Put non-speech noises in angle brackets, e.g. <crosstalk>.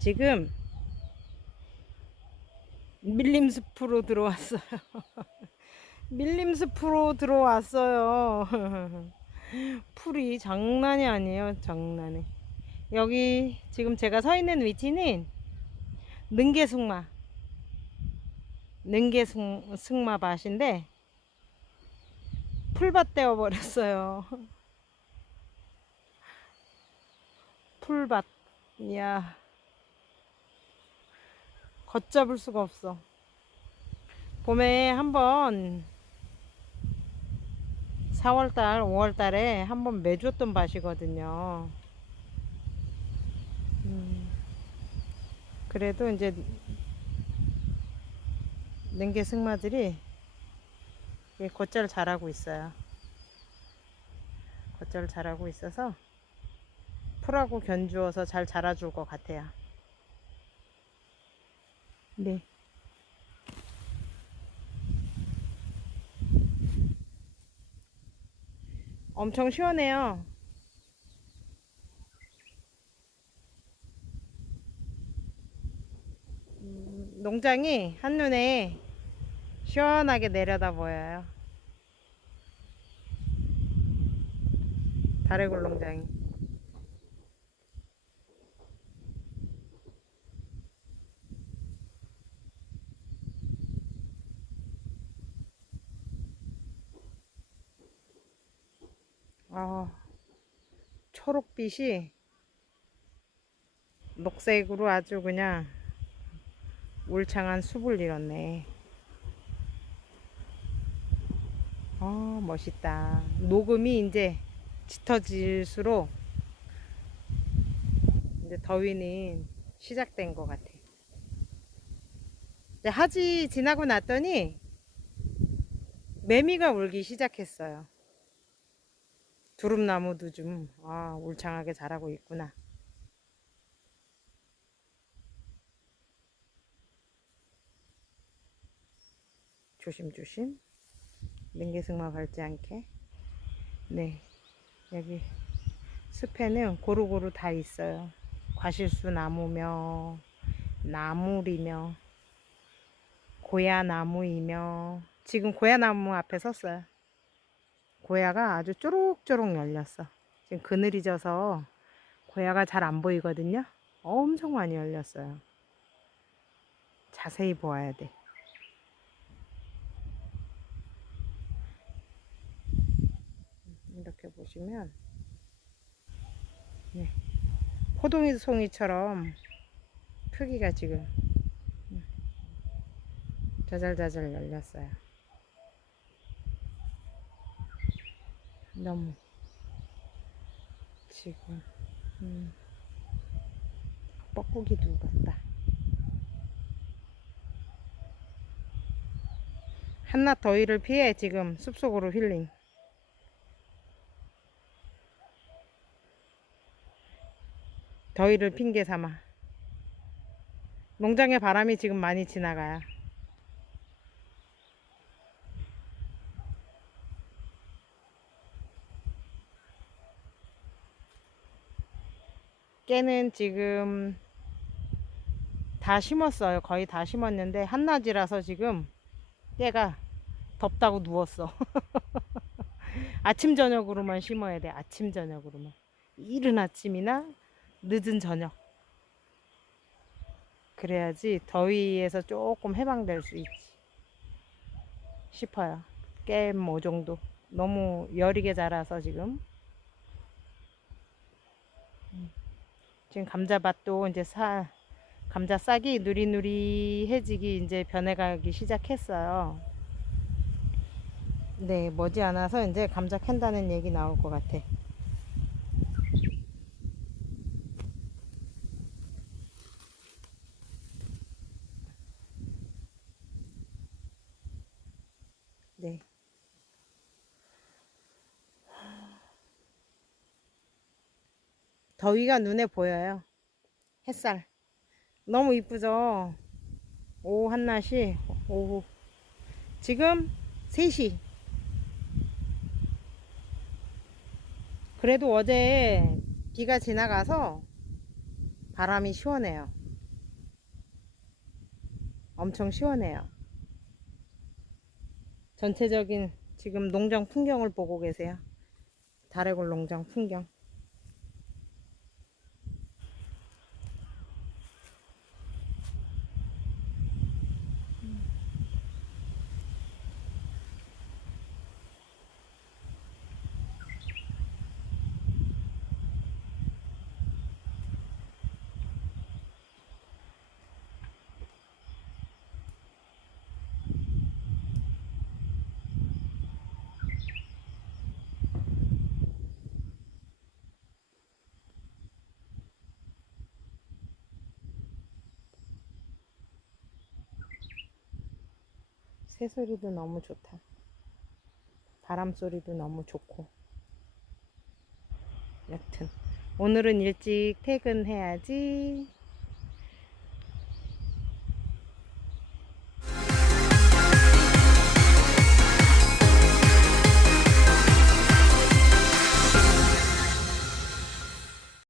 지금 밀림숲으로 들어왔어요. <laughs> 밀림숲으로 들어왔어요. <laughs> 풀이 장난이 아니에요. 장난이. 여기 지금 제가 서 있는 위치는 능계승마. 능계승마 밭인데 풀밭 되어 버렸어요. <laughs> 풀밭. 이야. 걷잡을 수가 없어. 봄에 한번 4월달, 5월달에 한번 매줬던 밭이거든요. 음, 그래도 이제 냉개 승마들이 걷잘 잘하고 있어요. 걷잘 잘하고 있어서 풀하고 견주어서 잘 자라줄 것 같아요. 네. 엄청 시원해요. 음, 농장이 한눈에 시원하게 내려다 보여요. 다래굴 농장이. 아, 초록빛이 녹색으로 아주 그냥 울창한 숲을 이뤘네. 아, 멋있다. 녹음이 이제 짙어질수록 이제 더위는 시작된 것 같아. 이제 하지 지나고 났더니 매미가 울기 시작했어요. 두릅나무도 좀, 아, 울창하게 자라고 있구나. 조심조심. 냉개승마 밟지 않게. 네. 여기 숲에는 고루고루 다 있어요. 과실수 나무며, 나물이며, 고야나무이며, 지금 고야나무 앞에 섰어요. 고야가 아주 쪼록쪼록 열렸어. 지금 그늘이 져서 고야가 잘 안 보이거든요. 엄청 많이 열렸어요. 자세히 보아야 돼. 이렇게 보시면 네. 호동이 송이처럼 크기가 지금 자잘자잘 열렸어요. 너무 지금 음, 뻐꾸기도 같다. 한낮 더위를 피해 지금 숲속으로 힐링. 더위를 핑계 삼아. 농장에 바람이 지금 많이 지나가요. 깨는 지금 다 심었어요. 거의 다 심었는데 한낮이라서 지금 깨가 덥다고 누웠어. <laughs> 아침 저녁으로만 심어야 돼. 아침 저녁으로만. 이른 아침이나 늦은 저녁. 그래야지 더위에서 조금 해방될 수 있지 싶어요. 깨뭐 정도. 너무 여리게 자라서 지금. 지금 감자밭도 이제 사, 감자 싹이 누리누리해지기 이제 변해가기 시작했어요. 네, 머지않아서 이제 감자 캔다는 얘기 나올 것 같아. 네. 더위가 눈에 보여요. 햇살. 너무 이쁘죠? 오후 한낮이, 오후. 지금 3시. 그래도 어제 비가 지나가서 바람이 시원해요. 엄청 시원해요. 전체적인 지금 농장 풍경을 보고 계세요. 다래골 농장 풍경. 새소리도 너무 좋다. 바람 소리도 너무 좋고. 여튼 오늘은 일찍 퇴근해야지.